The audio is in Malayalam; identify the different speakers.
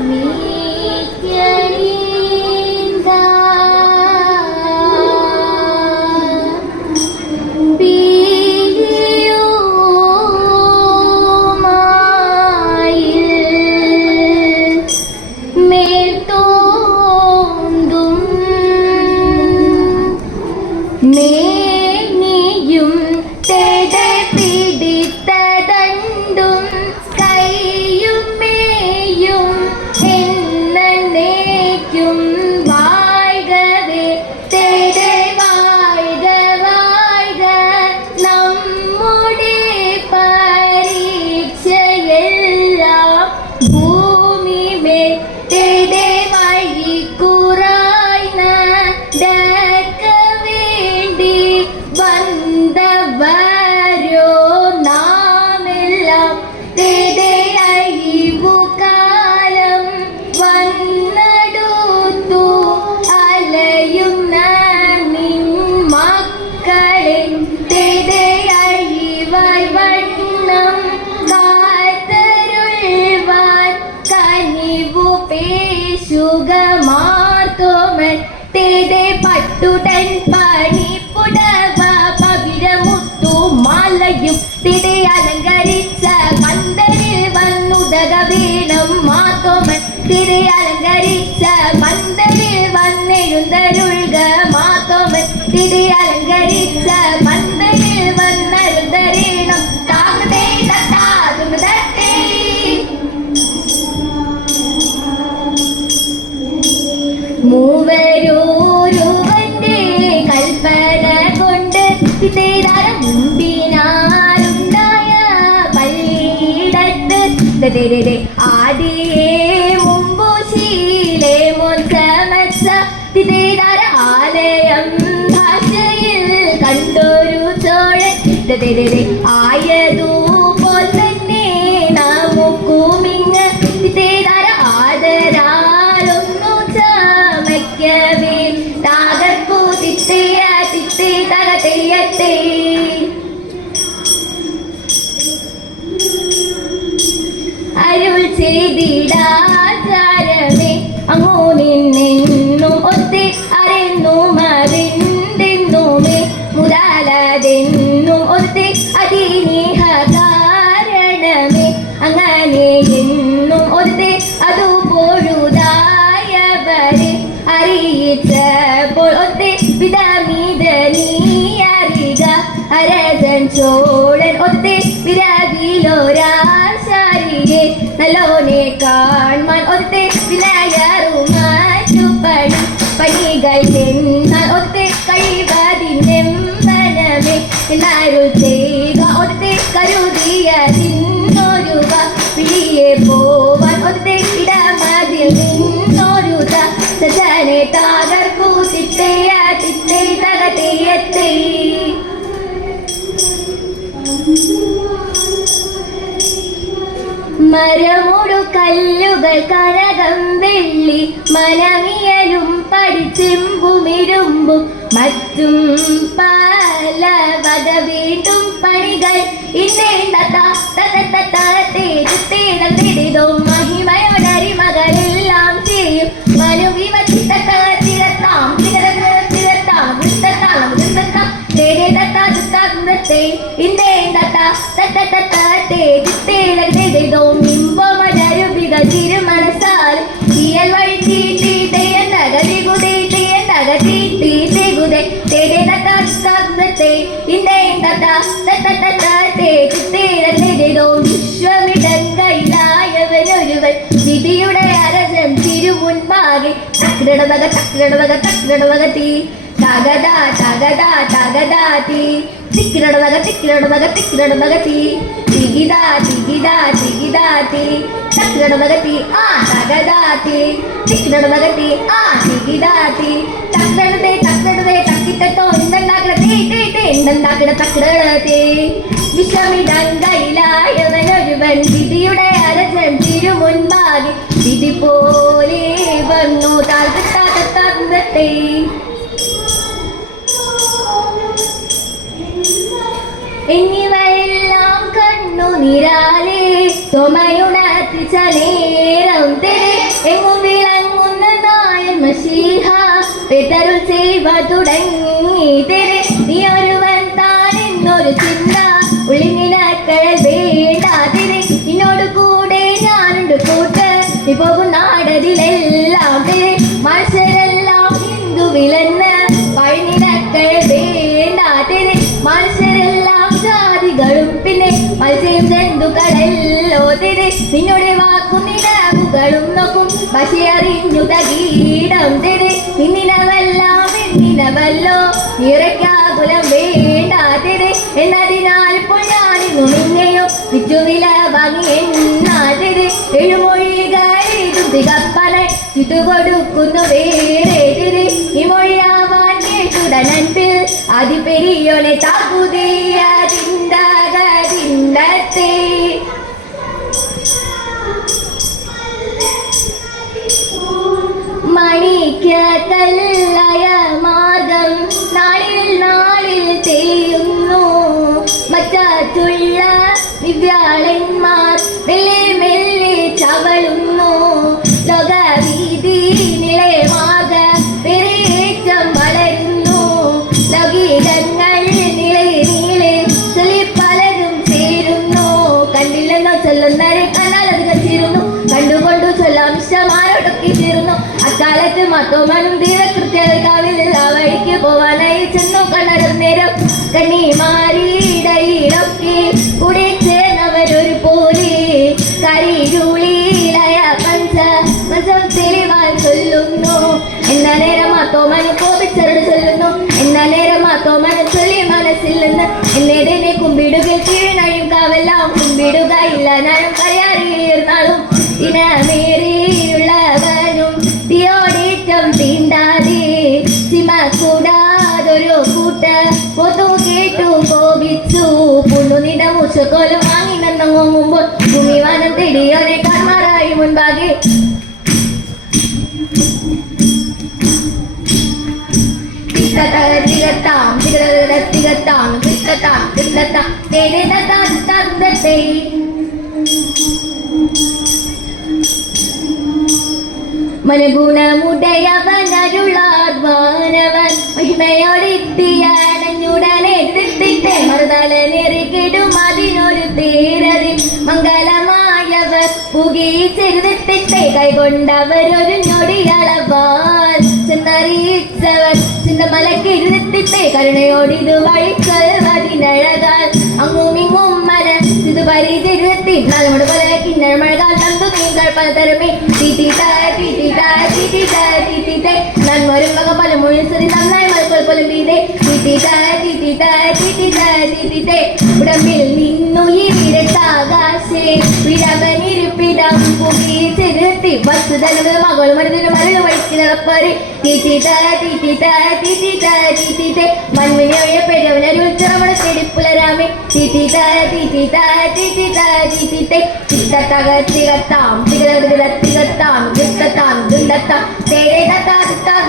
Speaker 1: mim. തിരെ അലങ്കരിച്ച പന്തലിൽ വന്നെഴുന്തരുൾക മാത്തോമൻ തിരി അലങ്കരിച്ച പന്തലിൽ വന്നെഴുന്തരീണം തട്ടാതും തട്ടേ മൂവരൂരുവന്റെ കൽപ്പന കൊണ്ട് പിതേതാര മുമ്പിനാലുണ്ടായ പള്ളിയിടത്ത്. ದೇ ದೇ ದೇ ಆಯದು ചോഴൻ ഒത്തി വിരവിലോരാശാരിയെ നല്ലോനെ കാൺമാൻ ഒത്തെ വിനയറുമാറ്റു പണി പണികൾ എന്നാൽ ഒത്തെ കഴിവതിന്റെ മനമേ എന്നാരു ചെയ്യുക ഒത്തെ കരുതിയതിന്നൊരുക പിടിയെ പോവാൻ ഒത്തെ ഇടമതിൽ നിന്നൊരുത സജനെ താകർക്കൂ മരമുടു കല്ലുകൾ കനകം വെള്ളി മനമിയലും പഠിച്ചെമ്പുമിരുമ്പും മറ്റും പല വക വീണ്ടും പണികൾ ഇന്നേതോ മഹിമയോടരിമകളെല്ലാം ചെയ്യും. മനുവിവ ചിത്തത്തിരത്താം തിരത്താം വൃത്തത്താം വൃത്തത്താം തേ ഇന്നേ തത്ത തത്ത തത്ത വിശ്വമിടങ്കയിലായവനൊരുവൻ വിധിയുടെ അരജൻ തിരുമുൻപാകെ തകടവക തകടവക തകടവക തീ. തകതാ തകത. തകതാ തീ തിക്കിരണവക തിക്കിരണവക തിക്കിരണവക ಜಿಗಿದ തികിതാ തികിതാ തികിതാ തീ തക്കിരണവക തീ ആ തകതാ തീ തിക്കിരണവക തീ ആ തികിതാ തീ തക്കണതേ തക്കണതേ വൻവിധിയുടെ അരജൻ തിരു മുൻപാകെ വിധി പോലെ വന്നു താഴ്ത്താത്തേ എന്നിവയെല്ലാം കണ്ണു നിരാലേ. തൊമയുണർത്തി ചലേരം എങ്ങും വിളങ്ങുന്ന നായൻ മഷീഹ. പെതരുൾ ചെയ്വ തുടങ്ങി തെരെ നീ ഒരുവൻ താനെന്നൊരു ചിന്ത നിന്നോട് വാക്കുനിലവുകളും നോക്കും. പക്ഷെ അറിഞ്ഞു തകീടം തെരെ നിന്നിനവെല്ലാം എന്നിനവല്ലോ നിറയ്ക്കാകുലം വേണ്ട തെരെ എന്നതിനാൽ ഇപ്പോൾ ഞാനിന്നു നിന്നെയോ വിറ്റുവില വാങ്ങി എന്നാതിരെ എഴുമൊഴികളും തികപ്പന ചുറ്റുകൊടുക്കുന്നു വേറെ തിരി ഈ മൊഴിയാവാൻ കേട്ടുടനൻപിൽ അതിപെരിയോനെ താകുതീയതിണ്ടകതിണ്ടത്തെ മണിക്ക് മാർഗം നാളിൽ നാളിൽ തെയ്യുന്നു മറ്റുള്ള ദിവ്യാളന്മാർ അക്കാലത്ത് മത്തോമനും ദീർഘകൃത്യകാവിൽ ആ വഴിക്ക് പോവാനായി ചെന്നു കണ്ണരും നേരം. കണ്ണി മാറിയിടയിലൊക്കെ കൂടെ ചേർന്നവരൊരു പോലെ കരിരുളിയിലയ പഞ്ച പഞ്ചം തെളിവാൻ ചൊല്ലുന്നു. എന്ന നേരം മാത്തോമന് കോപിച്ചരട് ചൊല്ലുന്നു. എന്ന നേരം മാത്തോമന് ചൊല്ലി മനസ്സിൽ നിന്ന് എന്നേതിനെ കുമ്പിടുക കീഴ്നഴിയും കാവെല്ലാം. കുമ്പിടുക ഇല്ല ഞാനും കരയാറിയിരുന്നാളും ഇനമേറിയുള്ളവനും കൂടാതൊരു കൂട്ട് പൊതു കേട്ടു കോപിച്ചു. പുണ്ണുനിട മുച്ചക്കോലും വാങ്ങി നന്നങ്ങുമ്പോൾ ഭൂമിവാനം തെടിയോനെ കർമാറായി മുൻപാകെ. തികത്താം തികത്താം തികത്താം തികത്താം തേരെ തത്തേ മനഗുണമുടയവനരുളാർവാനവൻ മഹിമയോടെത്തിയാടഞ്ഞുടനെ എത്തിട്ടെ മറുതലനെറികിടും അതിനൊരു മംഗലമായവർ മംഗളമായവർ പുകീച്ചെരുതിട്ടെ കൈകൊണ്ടവരൊരു ഞൊടിയളവാൽ ചെന്നറിയിച്ചവർ ചിന്തമലക്കെരുതിട്ടെ കരുണയോടിതു വഴിച്ചൊൽവതിനഴകാൽ അങ്ങുമിങ്ങും മന ഇത് പരിചരുത്തി നമ്മുടെ പല കിന്നഴ മഴകാൽ തന്തു നിങ്ങൾ പലതരമേ തീറ്റീട്ട തീറ്റീട്ട നന്മരും വക പല മുഴുസരി നന്നായി മലക്കൾ പോലും തീരെ തീറ്റീട്ട തീറ്റീട്ട തീറ്റീട്ട ബസ് ചെരുത്തി വസ്തുതനത് മകൾ മരുന്നിന് മരട് വഴിക്ക് നടപ്പര് തീറ്റീട്ട തീറ്റീട്ട തീറ്റീട്ട തീറ്റീട്ട മൺമിനി ഒഴിയപ്പെട്ടവനൊരു ഉച്ചറമണ തെടിപ്പുലരാമേ തീറ്റീട്ട തീറ്റീട്ട തീറ്റീട്ട തീറ്റീട്ട തിത്തത്തക തികത്താം തികതക തികത്താം തിണ്ടത്താം തേരേ തത്താ തിത്താം